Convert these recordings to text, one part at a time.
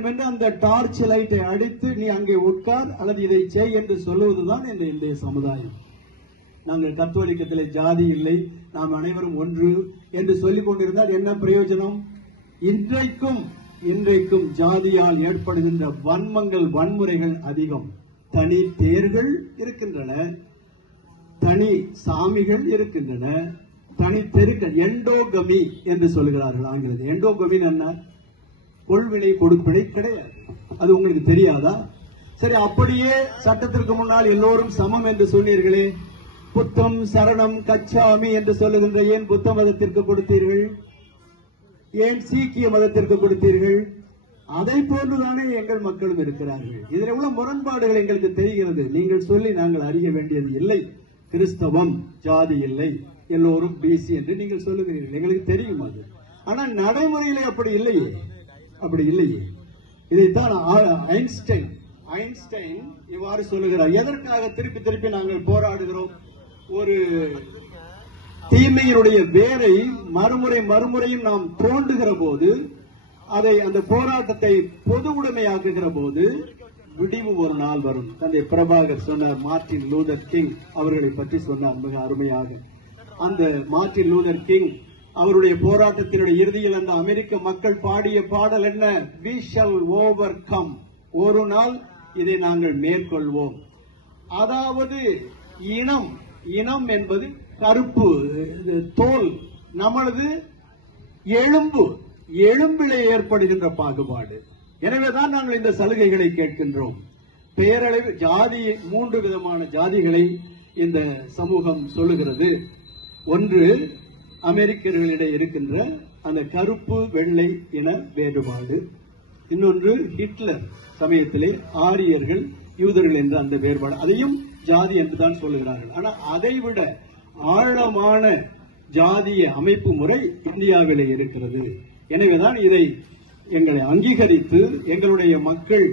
என்று அந்த டார்ச் லைட்டை அடித்து நீ அங்கே உட்கார் அல்லது இதை செய் என்று சொல்லுவதுதான் இன்றைய சமுதாயம். நாங்கள் கத்தோலிக்கத்திலே ஜாதி இல்லை, நாம் அனைவரும் ஒன்று என்று சொல்லிக் கொண்டிருந்தால் என்ன பிரயோஜனம்? இன்றைக்கும் ஜாதியால் ஏற்படுகின்ற வன்மங்கள், வன்முறைகள் அதிகம். தனி தேர்கள் இருக்கின்றன, தனி சாமிகள் இருக்கின்றன, தனி தெருக்கள். எண்டோகமி என்று சொல்கிறார்கள் ஆங்கிலத்தில். எண்டோகமி என்ன? கொள்வினை கொடுப்பினை கிடையாது. அது உங்களுக்கு தெரியாதா? சரி, அப்படியே சட்டத்திற்கு முன்னால் எல்லோரும் சமம் என்று சொன்னீர்களே, புத்தம் சரணம் கச்சாமி என்று சொல்லுகின்ற ஏன் புத்த மதத்திற்கு கொடுத்தீர்கள்? ஏன் சீக்கிய மதத்திற்கு கொடுத்தீர்கள்? அதை போன்றுதானே எங்கள் மக்களும் இருக்கிறார்கள். இதில் உள்ள முரண்பாடுகள் எங்களுக்கு தெரிகிறது. நீங்கள் சொல்லி நாங்கள் அறிய வேண்டியது இல்லை. கிறிஸ்தவம் ஜாதி இல்லை, எல்லோரும் பிசி என்று நீங்கள் சொல்லுகிறீர்கள், எங்களுக்கு தெரியும் அது. ஆனால் நடைமுறையிலே அப்படி இல்லையே. இதைத்தான் ஐன்ஸ்டைன் இவ்வாறு சொல்லுகிறார். எதற்காக திருப்பி நாங்கள் போராடுகிறோம்? ஒரு தீமையினுடைய வேரை மறுமுறையும் நாம் தோண்டுகிற போது, அந்த போராட்டத்தை பொது உடைமையாக்குகிற போது விடிவு ஒரு நாள் வரும். தந்தை பிரபாகர் சொன்னார், மார்ட்டின் லூதர் கிங் அவர்களை பற்றி சொன்னார் மிக அருமையாக. அந்த மார்ட்டின் லூதர் கிங் அவருடைய போராட்டத்தினுடைய இறுதியில் அந்த அமெரிக்க மக்கள் பாடிய பாடல் என்ன? We shall overcome. ஒரு நாள் இதை நாங்கள் மேற்கொள்வோம். அதாவது இனம் என்பது கருப்பு தோல், நமது எலும்பிலே ஏற்படுகின்ற பாகுபாடு. எனவேதான் நாங்கள் இந்த சலுகைகளை கேட்கின்றோம். பெயரளவு ஜாதி, 3 விதமான ஜாதிகளை இந்த சமூகம் சொல்லுகிறது. ஒன்று, அமெரிக்கர்களிடையே இருக்கின்ற அந்த கருப்பு வெள்ளை இன வேறுபாடு. இன்னொன்று, ஹிட்லர் சமயத்திலே ஆரியர்கள், யூதர்கள் என்ற அந்த வேறுபாடு. அதையும் ஜாதி என்றுதான் சொல்லுகிறார்கள். ஆனால் அதைவிட ஆழமான ஜாதிய அமைப்பு முறை இந்தியாவிலே இருக்கிறது. எனவேதான் இதை எங்களை அங்கீகரித்து எங்களுடைய மக்கள்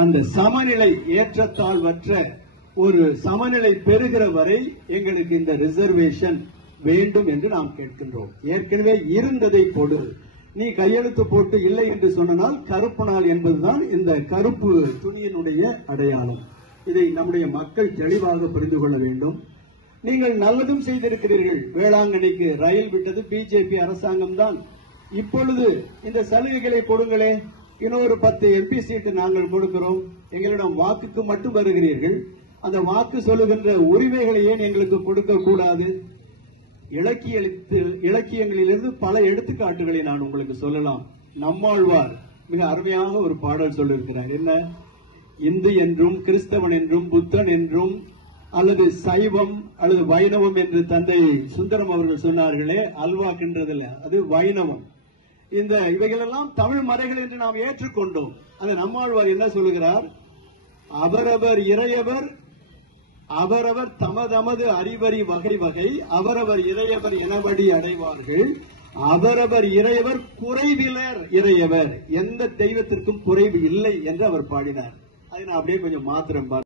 அந்த சமநிலை, ஏற்றத்தாழ்வற்ற ஒரு சமநிலை பெறுகிற வரை எங்களுக்கு இந்த ரிசர்வேஷன் வேண்டும் என்று நாம் கேட்கின்றோம். ஏற்கனவே இருந்ததை போடு, நீ கையெழுத்து போட்டு இல்லை என்று சொன்னால் கருப்பு நாள் என்பதுதான் இந்த கருப்பு துணியினுடைய அடையாளம். இதை நம்முடைய மக்கள் தெளிவாக புரிந்து கொள்ள வேண்டும். நீங்கள் நல்லதும் செய்திருக்கிறீர்கள். வேளாங்கண்ணிக்கு ரயில் விட்டது பிஜேபி அரசாங்கம் தான். இப்பொழுது இந்த சலுகைகளை கொடுங்களே. இன்னொரு 10 எம்பி சீட்டு நாங்கள் கொடுக்கிறோம். எங்களிடம் வாக்குக்கு மட்டும் வருகிறீர்கள். அந்த வாக்கு சொல்லுகின்ற உரிமைகளை ஏன் எங்களுக்கு கொடுக்க கூடாது? இலக்கியங்களிலிருந்து பல எடுத்துக்காட்டுகளை நான் உங்களுக்கு சொல்லலாம். நம்மாழ்வார் மிக அருமையாக ஒரு பாடல் சொல்லியிருக்கிறார். என்ன? இந்து என்றும் கிறிஸ்தவன் என்றும் புத்தன் என்றும் அல்லது சைவம் அல்லது வைணவம் என்று தந்தை சுந்தரம் அவர்கள் சொன்னார்களே, அல்வா கின்றதில்ல, அது வைணவம். இவைகளெல்லாம் தமிழ் மறைகள் என்று நாம் ஏற்றுக்கொண்டோம். அந்த நம்மாழ்வார் என்ன சொல்லுகிறார்? அவரவர் இறையவர் அவரவர் தமது அறிவறி வகை அவரவர் இறையவர் எனவடி அடைவார்கள். அவரவர் இறையவர் குறைவிலர் இறையவர், எந்த தெய்வத்திற்கும் குறைவு இல்லை என்று அவர் பாடினார். அதை நான் அப்படியே கொஞ்சம் மாத்திரம்